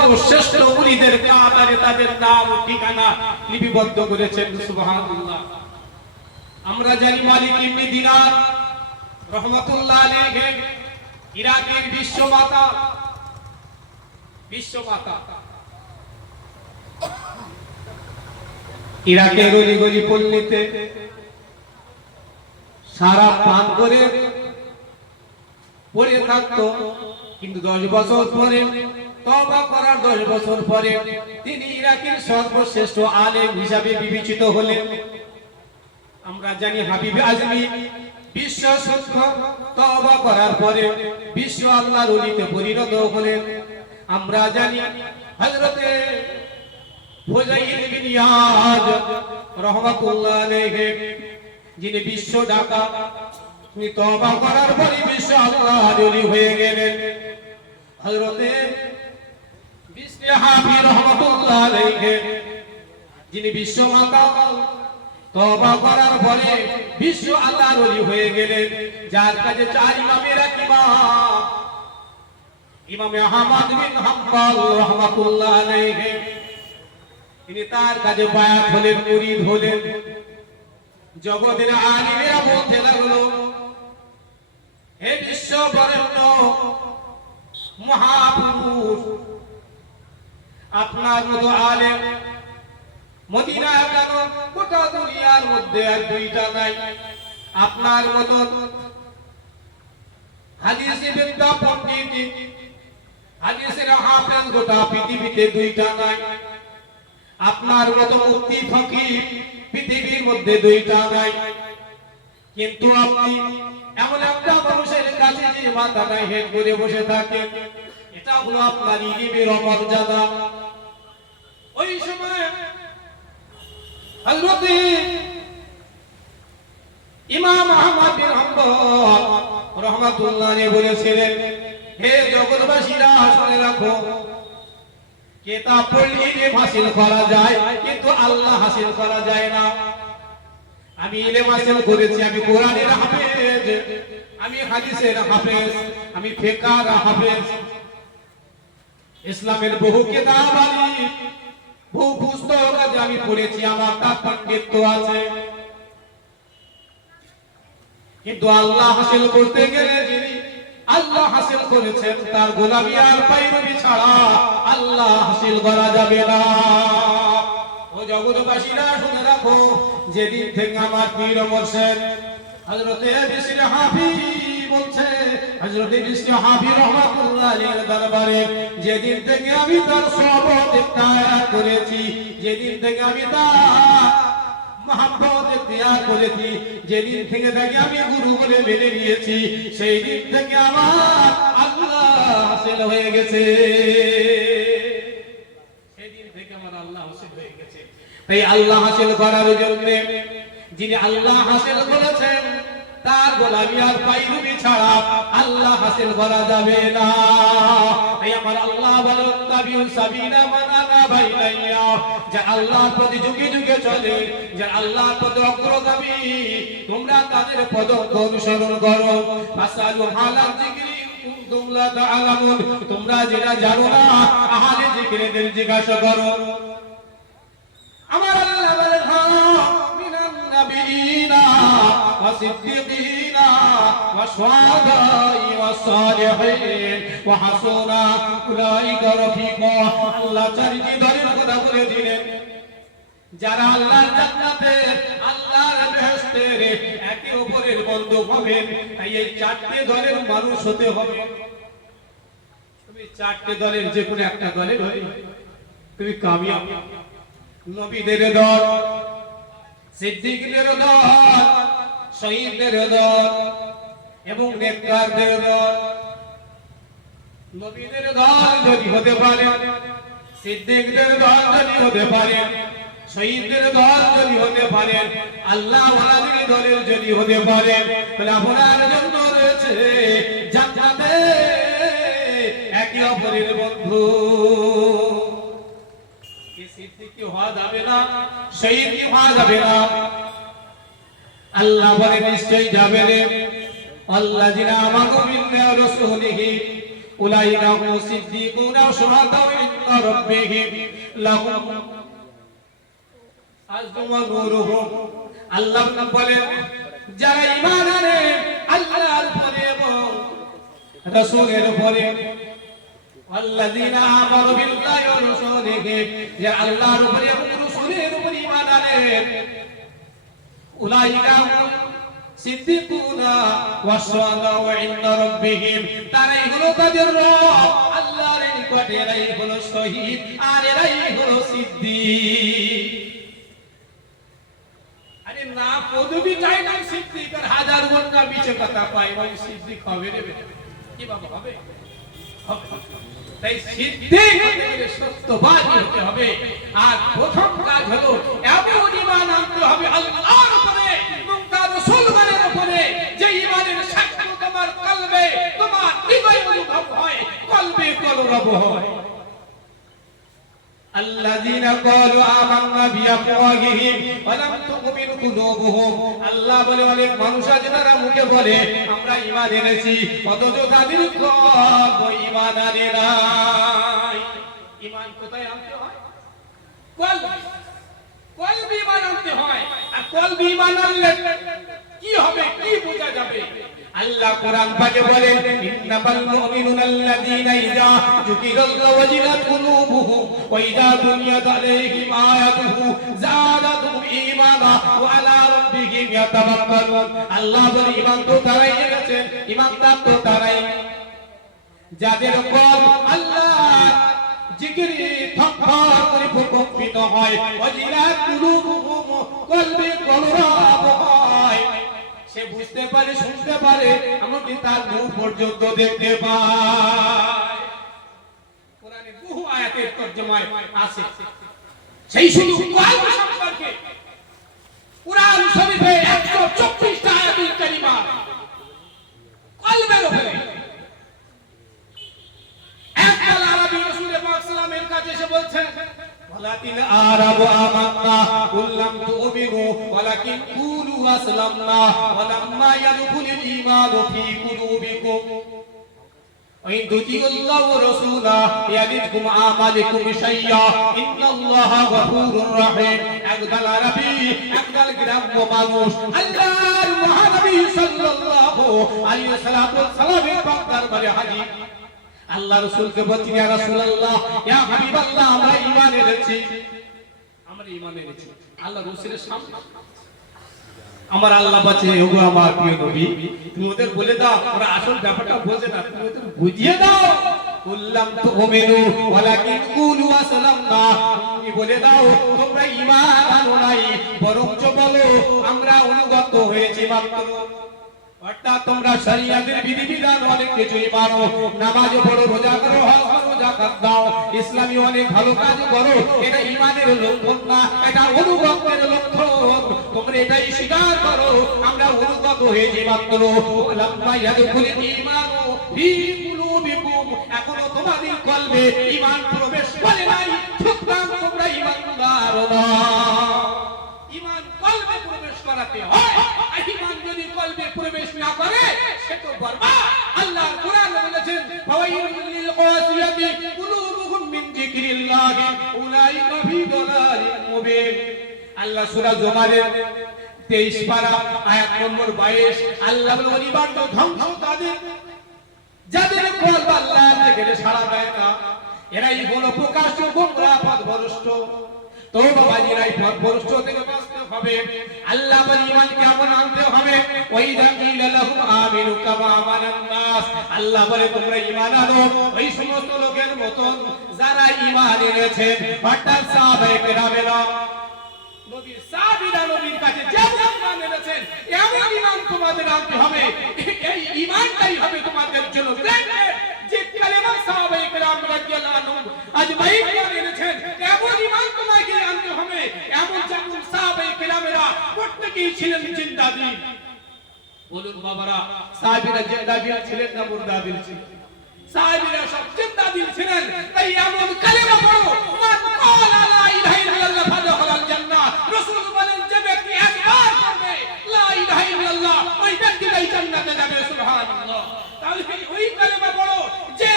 সর্বশ্রেষ্ঠ মুরিদের কাতারে তাদের নাম ঠিকানা লিপিবদ্ধ করেছেন। সুবহানাল্লাহ। আমরা জানি মালিক ইবনে দিনার রহমাতুল্লাহ আলাইহি ইরাকের বিশ্বমাতা ইরাকের অলিগলি পল্লীতে সারা পান করে পড়ে থাকতো, কিন্তু 10 বছর পরে তওবা করার 10 বছর পরে তিনি ইরাকের সর্বশ্রেষ্ঠ আলেম হিসাবে বিবেচিত হলেন। আমরা জানি হাবিব আজমি বিশ্ব সত্য তওবা করার পরে বিশ্ব আল্লাহর ওলিতে পরিণত হলেন। আমরা জানি হযরতে ফুযাইল বিন ইয়াদ রাহমাতুল্লাহ আলাইহি যিনি বিশ্ব ডাকা, তিনি তওবা করার পরে বিশ্ব আল্লাহর ওলি হয়ে গেলেন। হযরতে বিসহাবি রাহমাতুল্লাহ আলাইহি যিনি বিশ্ব মাতা, তওবা করার পরে বিশ্ব আল্লাহর ওলি হয়ে গেলেন। যার কাছে 4 ইমামের এক ইমাম আহমদ বিন হাম্বল রাহমাতুল্লাহ আলাইহি, তিনি তার কাছে বায়াত হলেন, মুরিদ হলেন। জগতের আলিমেরা বলতে লাগলো, হে বিশ্ব বরেণ্য মহাপুরুষ, আপনার মতো আলেম মদিনায় কেন গোটা দুনিয়ার মধ্যে আর 2টা নাই? আপনার মতো হাদিসে বিদ্যা পণ্ডিত, হাদিসের হাফেজ গোটা পৃথিবীতে 2টা নাই। আপনার মতো মুফতি ফকিহ পৃথিবীর মধ্যে 2টা নাই। কিন্তু আপনি এমন একটা মানুষের কাছে যে মাথাটা হেট করে বসে থাকেন, এটা হলো আপনার ইলমের অমর্যাদা। ওই সময় হযরত ইমাম আহমদ বিন হাম্বল রাহমাতুল্লাহ আলাইহি বলেছিলেন, হে জগৎবাসীরা শুনে রাখো, কিতাব পড়লে ইলম হাসিল করা যায়, কিন্তু আল্লাহ হাসিল করা যায় না। আমি ইলম হাসিল করেছি, আমি কোরআনের হাফেজ, আমি হাদিসের হাফেজ, আমি ফিকহের হাফেজ, ইসলামের বহু কিতাব আলি, বহু পুস্তক আমি পড়েছি, আমার তার পাণ্ডিত্য আছে। কিন্তু আল্লাহ হাসিল করতে গেলে যিনি আল্লাহ হাসিল করেছেন তার গোলামি আর পাইরবি ছাড়া আল্লাহ হাসিল করা যাবে না। ও জগৎবাসীরা শুনে রাখো, যেদিন থেকে আমার পীর মুর্শিদ হযরতে বিসহাবি বলছে, হযরতে বিসহাবি রাহমাতুল্লাহ আলাইহির দরবারে যেদিন থেকে আমি তার সহবত ইখতিয়ার করেছি, যেদিন থেকে আমি তার মহব্বত ইখতিয়ার করেছি, যেদিন থেকে আমি গুরু বলে মেনে নিয়েছি, সেই দিন থেকে আমার আল্লাহ হাসিল হয়ে গেছে। সেদিন থেকে আমার আল্লাহ হাসিল হয়ে গেছে। তাই আল্লাহ হাসিল করার জন্য যিনি আল্লাহ হাসিল করেছেন তার গোলামি আর পাইরবি ছাড়া আল্লাহ হাসিল করা যাবে না। তাই আমার আল্লাহ বলেন, তাবিউ সাবিলা মান আনাবা ইলাইয়া, যে আল্লাহর প্রতি যুগে যুগে চলে, যে আল্লাহর প্রতি অগ্রগামী, তোমরা তাদের পদ অনুসরণ করো। ফাসালু হালাল যিকরি কুনতুম লা তাআলামুন, তোমরা যেটা জানো না আহলে যিকরিদের জিজ্ঞাসা করো। আমার আল্লাহ বলেন, মিনান নাবিয়িনা ওয়া সিদ্দিকিনা ওয়া শুহাদাই ওয়া সালিহিন ওয়া হাসুনা উলাইকা রফিকা। আল্লাহ 4টি দলের কথা বলে দিলেন, যারা আল্লাহর জান্নাতে, আল্লাহর বেহেশতের একে অপরের বন্ধু হবেন। তাই এই 4টি দলের মানুষ হতে হবে। তুমি 4টি দলের যে কোনো একটা দলের হয়ে তুমি কামিয়াব। নবীদের দল, সিদ্দিকদের দল, শহীদদের দল এবং নেককারদের দল। নবীদের দল যদি হতে পারে, সিদ্দিকদের দল যদি হতে পারে, শহীদদের দল যদি হতে পারে, আল্লাহ ওয়ালাদের দলের যদি হতে পারে, তাহলে আপনার জন্য রয়েছে জান্নাতে একে অপরের বন্ধু। সিদ্দিকী হওয়া যাবে না, শহীদী হওয়া যাবে না। আল্লাহ বলে নিশ্চয়ই যাবে রে, আল্লাযিনা আমানু বিল্লাহি ওয়া রাসূলিহি উলাইকা হুমুস সিদ্দিকুনা ওয়া শুহাদাউ ইনদা রাব্বিহিম লাহুম আজরুম ওয়া নূরুহুম। আল্লাহ বলেন যারা ঈমান আনে আল্লাহর উপরে এবং রাসূলের উপরে, আল্লাযীনা আমানু বিল্লাহি ওয়া রাসূলিহি, যারা আল্লাহর উপরে এবং রাসূলের উপরে ঈমান আনে, উলাইকা হুমুস সিদ্দিকুনা ওয়া শুহাদাউ ইনদা রাব্বিহিম, তারাই হলো তাদের রব আল্লাহর নিকটে, এরাই হলো শহীদ আর এরাই হলো সিদ্দিক। আরে না পদবি টাইটেল সিদ্দিক আর হাজার বর্ণনা বিচে কথা পাই, ওই সিদ্দিক হবে রে বেটা, কি বাবা হবে? তাই সিদ্দিক হতে গেলে সত্যবাদী হতে হবে। আর প্রথম কাজ হলো এমন ঈমান আনতে হবে আল্লাহর উপরে এবং তার রাসূলগণের উপরে, যে ঈমানের সাক্ষ্য তোমার কলবে, তোমার হৃদয়ে অনুভব হয়, কলবে কলরব হয়। আল্লাযীনা ক্বালু আমান্না বিআফওয়াহিহিম ওয়া লাম তু'মিন কুলুবুহুম। আল্লাহ বলে অনেক মানুষ আছে যারা মুখে বলে আমরা ঈমান এনেছি, অথচ তাদের কলব ঈমান আনে নাই। ঈমান কোথায় আনতে হয়? কলবে ঈমান আনতে হয়। আর কলবে ঈমান আনলে কি হবে, কি বোঝা যাবে? আল্লাহ কোরআন পাকে বলেন ইন্নামাল মুমিনুনা আল্লাযীনা ইযা যুকিরাল্লাহু ওয়াজিলাত কুলুবুহুম ওয়া ইযা তুলিয়াত আলাইহিম আয়াতুহু যাদাতুহুম ঈমানা ওয়া আলা রাব্বিহিম ইয়াতাওয়াক্কালুন। আল্লাহ বলে ঈমান তো তারাই এনেছেন, ঈমানদার তো তারাই যাদের কলব আল্লাহ জিকিরে থরথর করে প্রকম্পিত হয়, ওয়াজিলাত কুলুবুহুম, কলবে কলরব হয়। সে বুঝতে পারে, শুনতে পারে, এমনকি তার মুখ পর্যন্ত দেখতে পায়। কোরআনে বহু আয়াতের তরজমায় আছে সেই শুধু কলব সম্পর্কে। কুরআন শরীফে 124টা আয়াতুল কারিমা কলবের উপরে। একদল আরবি রাসূল পাক সাল্লাল্লাহু আলাইহি কাছে এসে বলছেন ওয়ালাকিন আরাবু আমান্না কুল্লাম তুমিনু ওয়ালাকিন কুলু আসলামনা ওয়ালাম্মা ইয়াদখুলুল ঈমানু ফী কুলুবিকুম ওয়া ইন তুতিউল্লাহ ওয়া রাসূলা ইয়াজিদকুম আমালাকুম শাইয়্যা ইন্নাল্লাহা গফুরুর রহিম। একদল আরবি, একদল গ্রাম্য মানুষ আল্লাহর মহানবী সাল্লাল্লাহু আলাইহি সাল্লামের পাক দরবারে হাজির। আল্লাহ রাসূলকে বলছেন ইয়া রাসূলুল্লাহ, ইয়া হাবিবাল্লাহ, আমরা ঈমান এনেছি, আমরা ঈমান এনেছি। আল্লাহ রাসূলের সামনে আমার আল্লাহ বলছে ওগো আমার প্রিয় নবী, তুমি ওদের বলে দাও, ওরা আসল ব্যাপারটা বোঝে না, তুমি ওদের বুঝিয়ে দাও। কুল্লাম তুমিনু ওয়ালাকিন কুলু আসলামনা, তুমি বলে দাও তোমরা ঈমান আনো নাই, বরঞ্চ বলো আমরা অনুগত হয়েছি মাত্র। অর্থাৎ তোমরা শরিয়াতের বিধিবিধান অনেক কিছুই মানো, নামাজ পড়ো, রোজা করো, হজ করো, যাকাত দাও, ইসলামী অনেক ভালো কাজ করো, এটা ঈমানের লক্ষণ না, এটা অনুগতের লক্ষণ। তোমরা এটাই স্বীকার করো আমরা অনুগত হয়েছি মাত্র। লাম্মা ইয়াদখুলুল ঈমানু ফী কুলুবিকুম, এখনো তোমাদের কলবে ঈমান প্রবেশ করে নাই, সুতরাং তোমরা ঈমানদার না। ঈমান কলবে প্রবেশ করাতে হয়, আর ঈমান যদি কলবে প্রবেশ না করে সে তো বরবাদ। আল্লাহর কোরআন বলেছেন ফাওয়াইলুল লিল কাসিয়াতি কুলুবুহুম মিন যিকরিল্লাহি উলাইকা ফী দালালিন মুবিন। আল্লাহ সূরা জুমারের 23 পারা আয়াত নম্বর 22 আল্লাহ বলেন অনিবার্য ধ্বংস তাদের যাদের কলব আল্লাহর জিকিরে সাড়া দেয় না, এরাই হলো প্রকাশ্য গোমরাহ পথভ্রষ্ট। তো বাবাজিরাই পথভ্রষ্ট থেকে বাঁচতে হবে। আল্লাহ বলে ঈমান কেমন আনতে হবে? ওয়াইদা কিলা লাহুম আমিনু কামা আমানান নাস, আল্লাহ বলে তোমরা ঈমান আনো ওই সমস্ত লোকের মতন যারা ঈমান এনেছেন। অর্থাৎ সাহাবায়ে কেরামেরা, নবীর সাহাবীরা নবীর কাছে যেমন ঈমান এনেছেন এমন ঈমান তোমাদের আনতে হবে। এই ঈমানটাই হবে তোমাদের জন্য গ্রেট, যে কালেমা সাহাবায়ে কেরাম রাদিয়াল্লাহু আনহুম আজমাইন এনেছেন এমন ঈমান তোমাকে আনতে হবে। এমন যেমন সাহাবায়ে কেরামেরা প্রত্যেকেই ছিলেন জিন্দাদিন। বলুন বাবারা, সাহাবীরা জিন্দাদিন ছিলেন না মুরদাদিন ছিলেন? সাহাবীরা সব জিন্দাদিন ছিলেন। তাই এমন কালেমা পড়ো মান ক্বালা লা ইলাহা ইল্লাল্লাহ ফাদখালাল জান্নাহ। রাসূল বলেন যে ব্যক্তি একবার পড়বে লা ইলাহা ইল্লাল্লাহ ওই ব্যক্তি জান্নাতে যাবে। সুবহানাল্লাহ। তাহলে ওই কালেমা পড়ো যে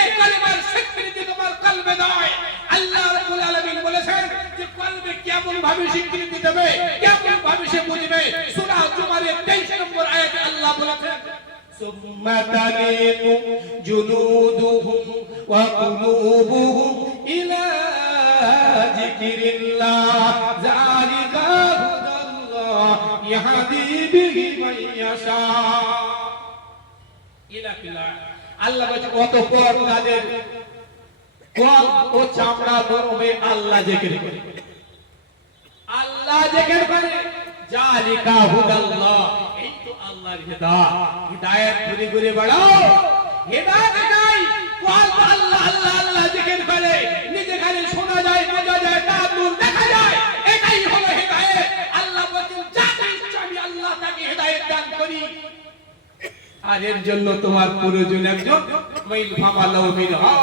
আল্লাহ রাব্বুল আলামিন বলেছেন যে কলবে কেমন ভাবে স্বীকৃতি দেবে, কেমন ভাবে সে বুঝবে। সূরা জুমারের 23 নম্বর আয়াতে আল্লাহ বলেছেন সুম্মা তালিনু জুলুদুহুম ওয়া কুলুবুহুম ইলা যিকরিল্লাহ যালিকা হুদাল্লাহ ইয়াহদি বিহি মান ইয়াশা। আল্লাহ বলেন অতঃপর তাদের কল ও চামড়া নরমে আল্লাহ জিকির করে, আল্লাহ জিকির করে। জালিকা হুদাল্লাহ, এই তো আল্লাহর হিদায়াত। হিদায়াত ঘুরে ঘুরে বেড়াও, হিদায়াত নাই কল আল্লাহ আল্লাহ আল্লাহ জিকির করে, নিজে খালি শোনা যায়, বোঝা যায়, তার নূর দেখা যায়, এটাই হলো হিদায়াত। আল্লাহ বলেন যাকে ইচ্ছা আমি আল্লাহ তাকে হিদায়াত দান করি। আর এর জন্য তোমার প্রয়োজন একজন মাইল ফামালাউ মিনহা,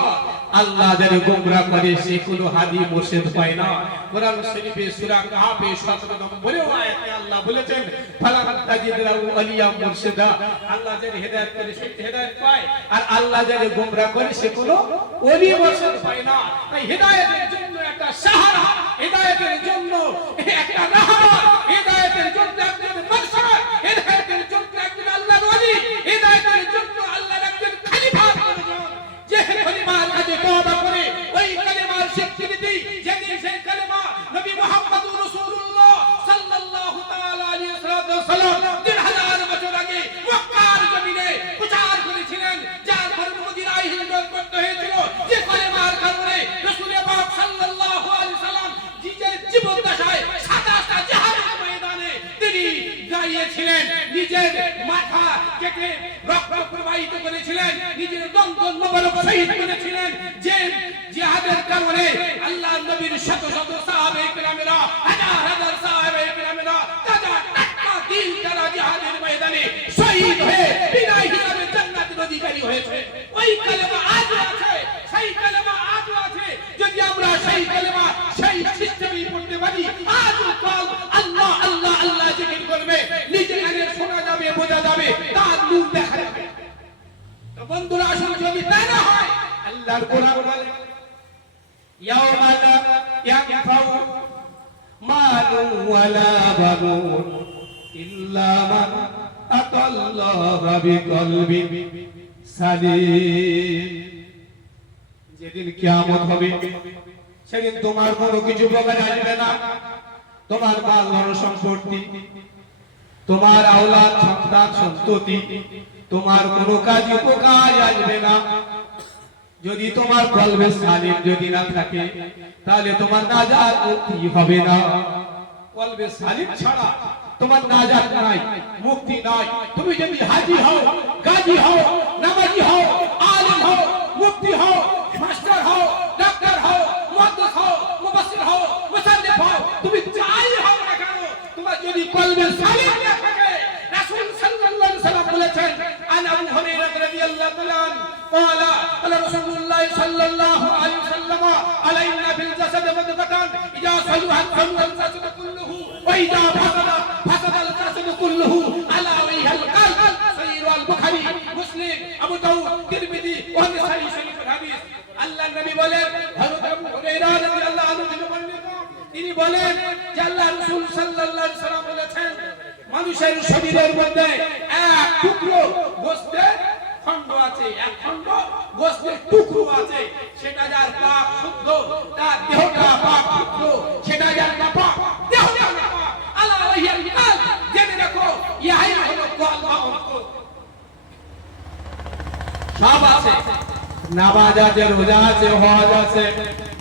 আল্লাহ যারা গোমরা করে সে কোনো হাদি মুর্শিদ পায় না। কোরআন শরীফে সূরা কাহফে 17 নম্বর আয়াতে আল্লাহ বলেছেন ফালান তাজিদু আলিয়া মুর্শিদা, আল্লাহ যারা হেদায়েত করে সে হেদায়েত পায়, আর আল্লাহ যারা গোমরা করে সে কোনো ওলি মুর্শিদ পায় না। তাই হেদায়েতের জন্য একটা সাহারা, হেদায়েতের জন্য একটা রাহমত, হেদায়েতের জন্য একজন মারশাদ, হেদায়েতের জন্য একজন আল্লাহর ওলি, হেদায়েতের জন্য আল্লাহর একজন খলিফা প্রয়োজন। যে খলিফার কাছে তওবা করে ওই কালেমার স্বীকৃতি, যেদিন সেই কালেমা নবী মুহাম্মদুর রাসূলুল্লাহ সাল্লাল্লাহু তাআলা আলাইহি ওয়াসাল্লাম 3000 বছর আগে মক্কার জমিনে প্রচার করেছিলেন, যার পরে মদিনায় হিজরত করতে হয়েছিল। যে কালেমার কারণে রাসূল পাক সাল্লাল্লাহু আলাইহি ওয়াসাল্লাম নিজের জীবন দশায় 27টা জিহাদের ময়দানে তিনি দাঁড়িয়েছিলেন, নিজের মাথা কেটে রক্ত প্রবাহিত করেছিলেন, নিজের দন্তন মোবারক শহীদ করেছিলেন। যে জিহাদের কারণে আল্লাহর নবীর শত শত সাহাবে কেরামেরা, হাজার হাজার সাহাবে কেরামেরা তাজা টাটকা দিল তারা জিহাদের ময়দানে শহীদ হয়ে বিদায় হিসাবে জান্নাতের অধিকারী হয়েছে। ওই কালেমা আজও আছে, সেই কালেমা আজও আছে। যদি আমরা সেই কালেমা সেই সিস্টেমে পড়তে পারি, আজও কাল আল্লাহ আল্লাহ আল্লাহ জিকির করবে, নিজে কানে শোনা যাবে, বোঝা যাবে, তার নূর দেখা যাবে। তো বন্ধুরা আসুন, যদি তা না হয়, আল্লাহর কোরআন বলে ইয়াউমা লা ইয়ানফাউ মালু ওয়ালা বানুন ইল্লা মান আতাল্লাহা বিকলবিন সালিম। যেদিন কিয়ামত হবে সেদিন তোমার কোনো কিছু উপকারে আসবে না, তোমার মাল ধন সম্পত্তি, তোমার আওলাদ সন্তান সন্ততি, তোমার কোনো কাজ উপকার আসবে না। যদি তোমার কলবে সালিম যদি না থাকে, তাহলে তোমার নাজাত মুক্তি হবে না। কলবে সালিম ছাড়া তোমার নাজাত নাই, মুক্তি নাই। তুমি যদি হাজী হও, গাজী হও, নামাজি হও, আলেম হও, মুফতি হও, মাস্টার হও, ডাক্তার হও, মুহাদ্দিস হও, মুফাসসির হও, মুসান্নিফ হও, তুমি যাই হও না কেন, তোমার যদি কলবে সালিম না থাকে, রাসূল সাল্লাল্লাহু আলাইহি ওয়াসাল্লাম বলেছেন, আন আবু হুরায়রা রাদিয়াল্লাহু তাআলা قال قال رسول الله صلى الله عليه وسلم علينا بالجسد مضغة اذا صلحت صلح الجسد كله واذا فسد الجسد كله الا وهي القلب। صحيح البخاري, মুসলিম, আবু দাউদ, তিরমিজি ও নাসাই শরীফের হাদিস। আল্লাহর নবী বলেন, হযরত আবু হুরায়রা রাদিয়াল্লাহু আনহু থেকে বর্ণিত, তিনি বলেন যে আল্লাহর রাসূল সাল্লাল্লাহু আলাইহি ওয়াসাল্লাম বলেছেন, মানুষের শরীরের মধ্যে এক টুকরো গোশতের খণ্ড আছে, এক খণ্ড গোশতের টুকরো আছে, সেটা যার পাক শুদ্ধ, তার দেহটা পাক শুদ্ধ, সেটা যার নাপাক, দেহটা নাপাক। আলা ওয়াহিয়াল কলব, জেনে রাখো ইহাই হলো কলব। সব আছে, নামাজ আছে, রোজা আছে, হজ আছে,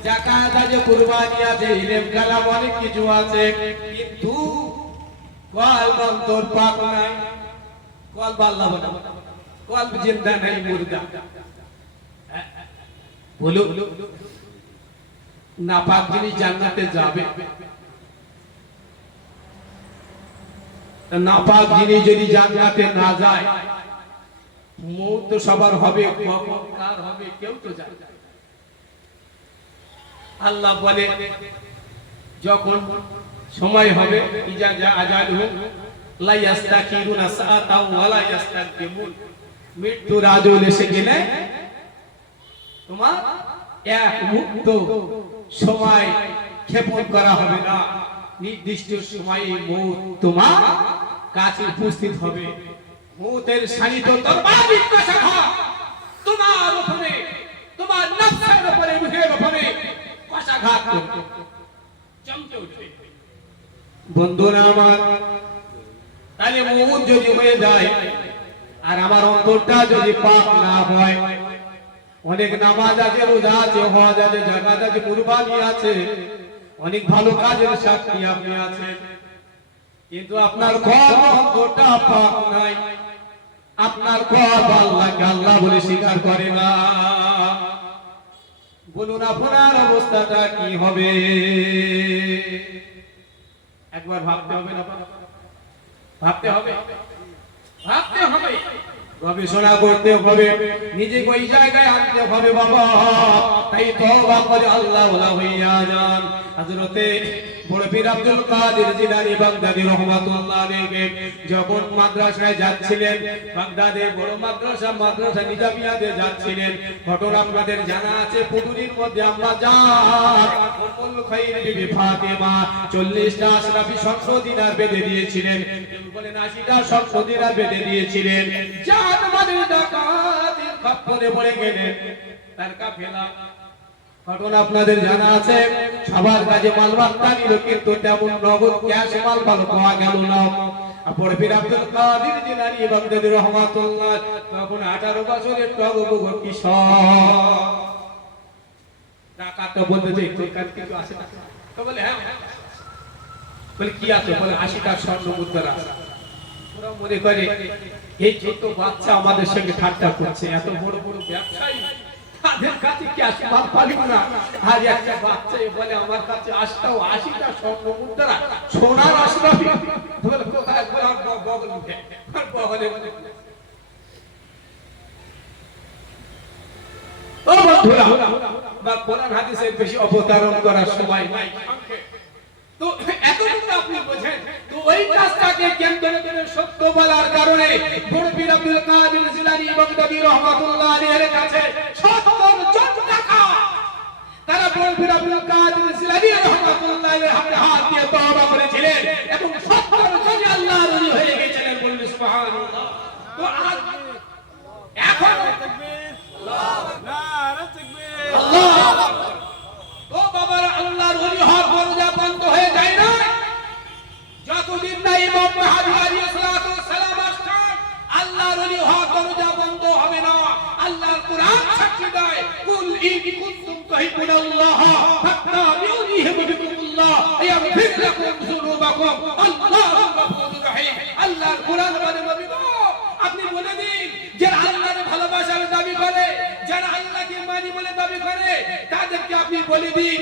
যাকাত আছে, কুরবানি আছে, ইলম কালাম অনেক কিছু আছে, কিন্তু কলব অন্তর পাক নাই। কলব আল্লাহ বলে, কলব জিন্দা নাই, মুর্দা। বলো নাপাক জিনিস জান্নাতে যাবে? নাপাক জিনিস যদি জান্নাতে না যায়, মৌত তো সবার হবে, কখন কার হবে কেউ তো জানে না। আল্লাহ বলে যখন সময় হবে, ইজা জা আজালুহু লা ইস্তাকিরুনা সাআতাও ওয়া লা ইস্তাকদিমুন, মৃত্যুর আজল এসে গেলে তোমার এক মুহূর্ত সময় ক্ষেপণ করা হবে না, নির্দিষ্ট সময়ে মউত তোমার কাছে উপস্থিত হবে। মউতের সানিধ্য তরবারি কষাঘাত তোমার উপরে, তোমার নফসের উপরে, রূহের উপরে কষাঘাত করবে, চমকে উঠবে। বন্ধুরা আমার, তাহলে মউত যদি হয়ে যায় আর আমার অন্তরটা যদি পাক না হয়, অনেক নামাজ আছে, রোজা আছে, হজ আছে, যাকাত আছে, কুরবানি আছে, অনেক ভালো কাজের সাক্ষী আপনি আছেন, কিন্তু আপনার অন্তরটা পাক নাই, আপনার আল্লাহকে আল্লাহ বলে স্বীকার করে না। বলুন আপনার অবস্থাটা কি হবে? একবার ভাবতে হবে না? ভাবতে হবে, ভাবতে হবে, গবেষণা করতে হবে, নিজেকে ওই জায়গায় আনতে হবে বাবা। তাই তওবা করে আল্লাহ ওয়ালা হইয়া যান। হযরতে বড় পীর আব্দুল কাদের জিলানী বাগদাদী রাহমাতুল্লাহ আলাইহি যখন মাদ্রাসায় যাচ্ছিলেন, বাগদাদে বড় মাদ্রাসা নিজামিয়াতে যাচ্ছিলেন, ঘটনা আপনাদের জানা আছে। পুটুরির মধ্যে আম্মা জান উম্মুল খায়র বিবি ফাতেমা 40টা আশরাফি স্বর্ণ দিনার বেঁধে দিয়েছিলেন, কেউ বলেন 80টা স্বর্ণ দিনার বেঁধে দিয়েছিলেন। জান মানে ডাকাতের খপ্পরে পড়ে গেলেন তার কাফেলা। ঘটনা আপনাদের জানা আছে। সবার কাছে মাল বার্তা নিল, কিন্তু তেমন নগদ ক্যাশ মাল ভালো পাওয়া গেল না। পরে পীর আব্দুল কাদের জিলানী বাগদাদী রাহমাতুল্লাহ তখন 18 বছরের টগবগ কিশোর। ডাকাত বলতে যে তোর কাছে কিছু আছে না? তো বলে হ্যাঁ। বলে কি আছে? বলে 80টা স্বর্ণ মুদ্রা আছে। ওরা মনে করে এই ছোট বাচ্চা আমাদের সঙ্গে ঠাট্টা করছে, এত বড় বড় ব্যবসায়ী তাদের কাছে কি আসে বাপ পালিব না। আর একটা বাচ্চা বলে আমার কাছে 80টা স্বর্ণ মুদ্রা, সোনার আশরাফি। বলে কোথায়? বগল মুখে আর বগলে বলে ও বন্ধুরা, বা কোরআন হাদিসের বেশি অবতারণ করার সময় নাই। তো এতটুকু আপনি বোঝেন। তো ওই কাজটাকে কেন্দ্র করে সত্য বলার কারণে বড় পীর আব্দুল কাদের জিলানী বাগদাদী রাহমাতুল্লাহ আলাইহির কাছে 70 জন টাকা তারা বড় পীর আব্দুল কাদের জিলানী রাহমাতুল্লাহ আলাইহির হাতে হাত দিয়ে তওবা করেছিলেন এবং 70 জন আল্লাহর ওলি হয়ে গেছিলেন। বলুন সুবহানাল্লাহ। তো আজ এখন তাকবীর, আল্লাহু তাকবীর, আল্লাহু ও বাবারা, আল্লাহর ওলি হওয়ার দরজা বন্ধ হয়ে যায় না যতদিন না ইমাম মাহদী আলাইহিস সালাতু ওয়াস সালাম আসছেন। আল্লাহর ওলি হওয়ার দরজা বন্ধ হবে না। আল্লাহর কুরআন সাক্ষী দেয়, কুল ইন কুনতুম তুহিব্বুনাল্লাহ ফাত্তাবিউনি ইউহিব্বুকুমুল্লাহ ইয়াগফির লাকুম যুনুবাকুম আল্লাহু গফুরুর রহিম। আল্লাহর কুরআন বলে নবী গো আপনি বলে দিন, যারা আল্লাহর ভালোবাসার দাবি করে, যারা আল্লাহকে মানি বলে দাবি করে, তাদেরকে আপনি বলে দিন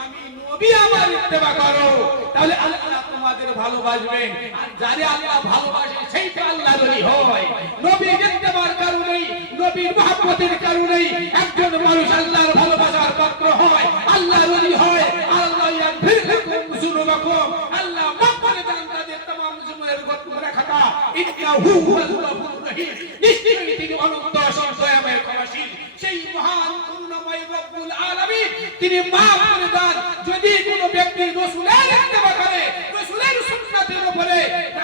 আমি নবী আমার ইত্তেবা করো, তাহলে আল্লাহ তোমাদের ভালোবাসবেন। আর যারা আল্লাহ ভালোবাসে সেইটা আল্লাহর ওলি হয়। নবীর ইত্তেবার কারণেই, নবীর মহব্বতের কারণেই একজন মানুষ আল্লাহর ভালোবাসার পাত্র হয়, আল্লাহর ওলি হয়। আল্লাহ ইয়াগফির লাকুম যুনুবাকুম, আল্লাহ মাফ করে দেন তাদের तमाम জীবনের গুনাহখাতা। ইন্নাহু হুয়াল গফুরুর রহিম, নিশ্চয়ই তিনি অনন্ত অসীম দয়াময় ক্ষমাশীল। সেই মহান করুণাময় রব্বুল আলামিন তিনি মাফ করে দেন যদি কোনো ব্যক্তি রাসূলের ইত্তেবা করে, রাসূলের সুন্নাতের উপরে,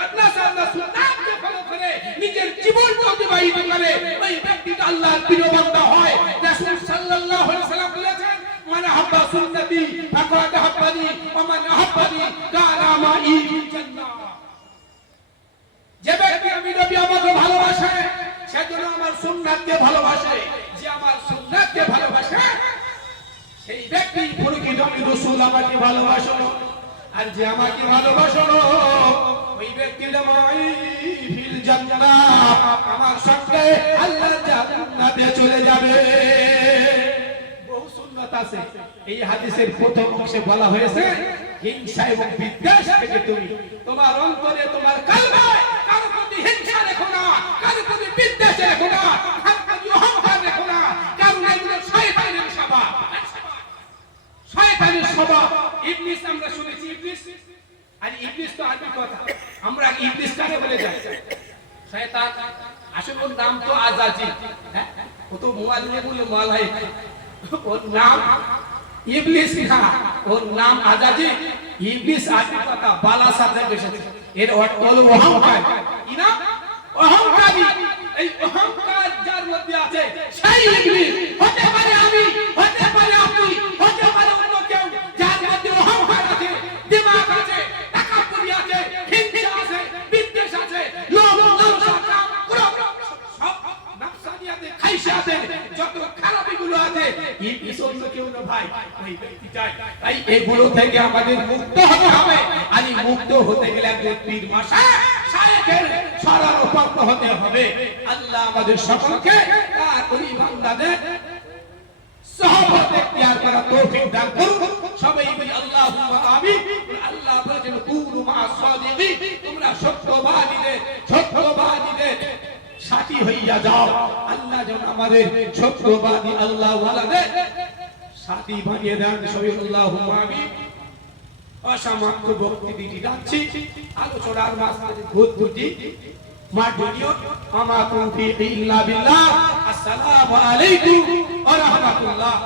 আল্লাহ সাল্লাল্লাহু সুন্নাতকে ফলো করে নিজের জীবন অতিবাহিত করে, ওই ব্যক্তিটা আল্লাহর প্রিয় বান্দা হয়। রাসূল সাল্লাল্লাহু আলাইহি ওয়াসাল্লাম বলেছেন, মান আহাব্বা সুন্নতি ফাকাদ আহাব্বানি ওয়া মান আহাব্বানি কানা মাই ফিল জান্নাহ। যে ব্যক্তি আমি নবী আমাকে ভালোবাসে, সেজন্য আমার সুন্নাতকে ভালোবাসে। যে আমার সুন্নাতকে ভালোবাসে সেই ব্যক্তি প্রকৃত রাসূল আমাকে ভালোবাসো। আর যে আমাকে ভালোবাসো ওই ব্যক্তি মাই ফিল জান্নাহ, আমার সঙ্গে আল্লাহর জান্নাতে চলে যাবে। বহু সুন্নাত আছে। এই হাদিসের প্রথম অংশে বলা হয়েছে হিংসা এবং বিদ্বেষ থেকে তুমি তোমার অন্তরে, তোমার কলবে কারো প্রতি হিংসা রেখো না, কারো প্রতি বিদ্বেষ রেখো না, কারো প্রতি অহংকার রেখো না, কারণ এগুলো শয়তানের স্বভাব। শয়তানের স্বভাব। ইবলিস আমরা শুনেছি, ইবলিস। আর ইবলিস তো আরবি কথা, আমরা ইবলিস কাকে বলে যাই? শয়তান। আসলে ওর নাম তো আজাজিল। হ্যাঁ, ও তো মুআল্লিমুল মালায়েকা। ওর নাম ইবলিস না, ওর নাম আজাজি। ইবলিস আদি কথা বালা সাথে এসেছে, এর অর্থ হলো অহংকার। কি না? অহংকারী। এই অহংকার যার মধ্যে আছে সেই ইবলিস। হতে পারে আমি, হতে পারে আপনি, হতে পারে অন্য কেউ, যার মধ্যে অহংকার আছে, দিমাগ আছে, তাকাব্বুরি আছে, হিংসা আছে, বিদ্বেষ আছে, লোভ, লালসা, কাম, ক্রোধ, সব নফসানিয়াতে, খাইশাতে যত খারাপিগুলো আছে, ইবলিস অন্য কেউ না ভাই, ওই ব্যক্তি চায়। তাই এগুলো থেকে আমাদের মুক্ত হতে হবে। আর এই মুক্ত হতে গেলে একজন পীর শায়েখের শরণাপন্ন হতে হবে। আল্লাহ আমাদের সকলকে তার ওই বান্দাদের সহবত ইখতিয়ার করার তৌফিক দান করুন। সবাই বলি আল্লাহুম্মা আমিন। আল্লাহ বলেছেন কুনু মা'আস সাদিকিন, তোমরা সত্যবাদীদের সাথী হইয়া যাও। আল্লাহ যেন আমাদের সত্যবাদী আল্লাহ ওয়ালাদের সাথী বানিয়ে দেন। সবাই আল্লাহুম্মা আমিন। অসমাপ্ত বক্তৃতাটি যাচ্ছি, আলোচনার মাঝখানে ঘুরঘুরি মার্জনীয়। আমা তৌফিক ইল্লা বিল্লাহ। আসসালামু আলাইকুম ওয়া রাহমাতুল্লাহ।